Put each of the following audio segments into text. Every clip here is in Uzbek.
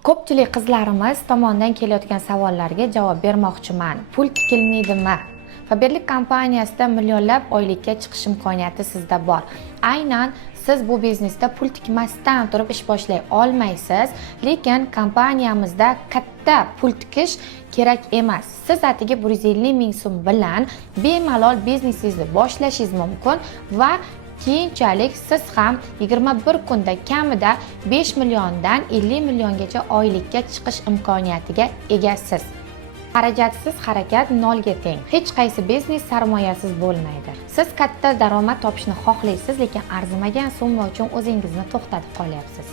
Ko'pchilik qizlarimiz tomonidan kelayotgan savollarga javob bermoqchiman. Pul tikilmaydimi? Faberlik kompaniyasida millionlab oylikka chiqish imkoniyati sizda bor. Aynan siz bu biznesda pul tikmasdan turib ish boshlay olmaysiz, lekin kompaniyamizda katta pul tikish kerak emas. Siz atigi 150 ming so'm bilan bemalol biznesingizni boshlashingiz mumkin va keyinchalik siz ham 21 kunda kamida 5 milliondan 50 milliongacha oylikka chiqish imkoniyatiga egasiz. Xarajatsiz harakat nolga teng. Hech qaysi biznes sarmoyasiz bo'lmaydi. Siz katta daromad topishni xohlaysiz, lekin arzimagan summa uchun o'zingizni to'xtatib qolyapsiz.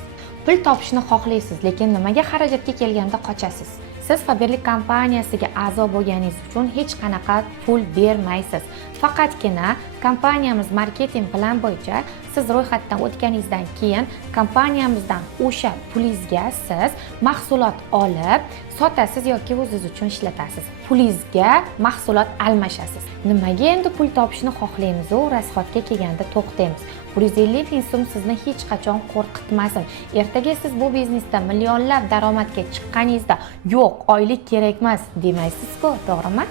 Pul topishni xohlaysiz, lekin nimaga xarajatga kelganda qochasiz? Siz Faberlik kompaniyasiga a'zo bo'lganingiz uchun hech qanaqa pul bermaysiz. Faqatgina kompaniyamiz marketing plan bo'yicha siz ro'yxatdan o'tganingizdan keyin kompaniyamizdan o'sha pulingizga siz mahsulot olib sotasiz yoki o'zingiz uchun ishlatasiz. Pulingizga mahsulot almashasiz. Nimaga endi pul topishni xohlaymiz u rasxodga kelganda to'xtaymiz. 150 ming so'm sizni hech qachon qo'rqitmasin. Ertaga siz bu biznesda millionlab daromadga chiqqaningizda yo'q, oylik kerak emas demaysiz-ku, to'g'rimi?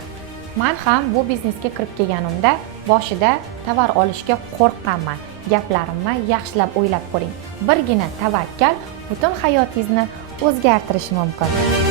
Men ham bu biznesga kirib kelganimda boshida tovar olishga qo'rqqanman. Gaplarimni yaxshilab o'ylab ko'ring. Birgina tavakkal butun hayotingizni o'zgartirishi mumkin.